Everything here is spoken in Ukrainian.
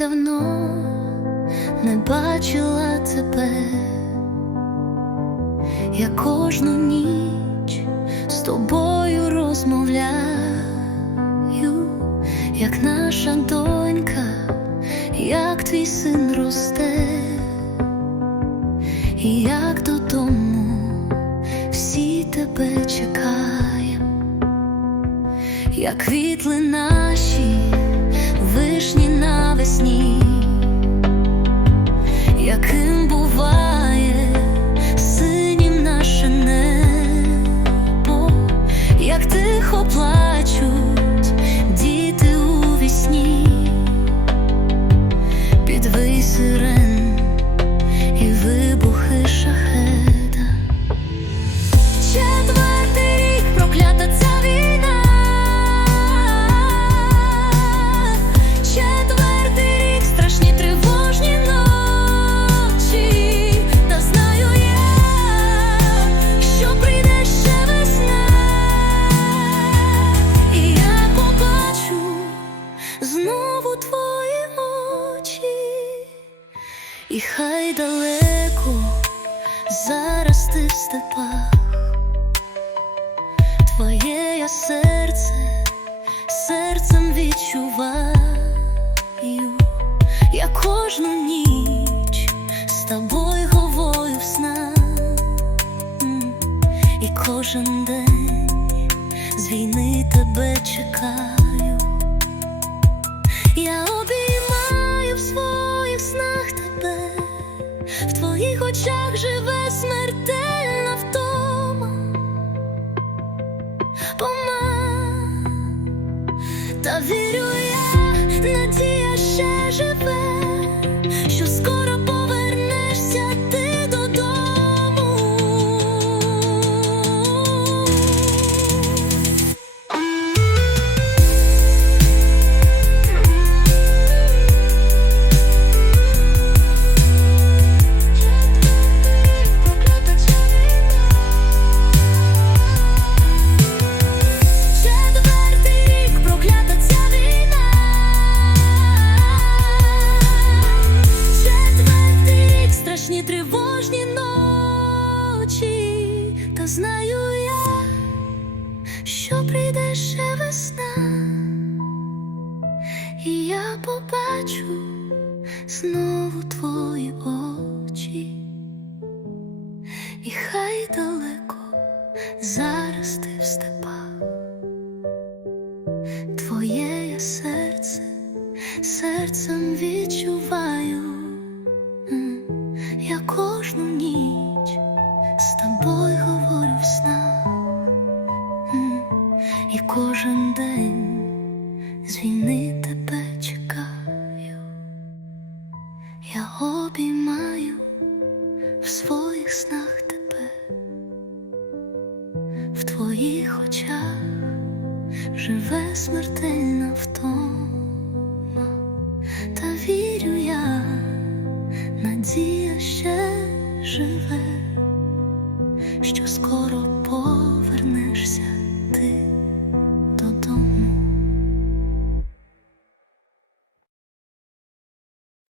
давно не бачила тебе, я кожну ніч з тобою розмовляю, як наша донька, як твій син росте, і як додому всі тебе чекаємо, як квітли наші навесні, яким буває синім наше небо, як тихо плачуть діти у вісні, під вий сирен І хай далеко зараз ти в степах, твоє я серце серцем відчуваю, я кожну ніч з тобою говорю в снах, і кожен день з війни тебе чекаю. Твоїх очах живе смертельна втома. Пома, та вірю я, надія що прийде ще весна, і я побачу знову твої очі. І кожен день з війни тебе чекаю, я обіймаю в своїх снах тебе, в твоїх очах живе смертельна втома, та вірю я, надія ще живе.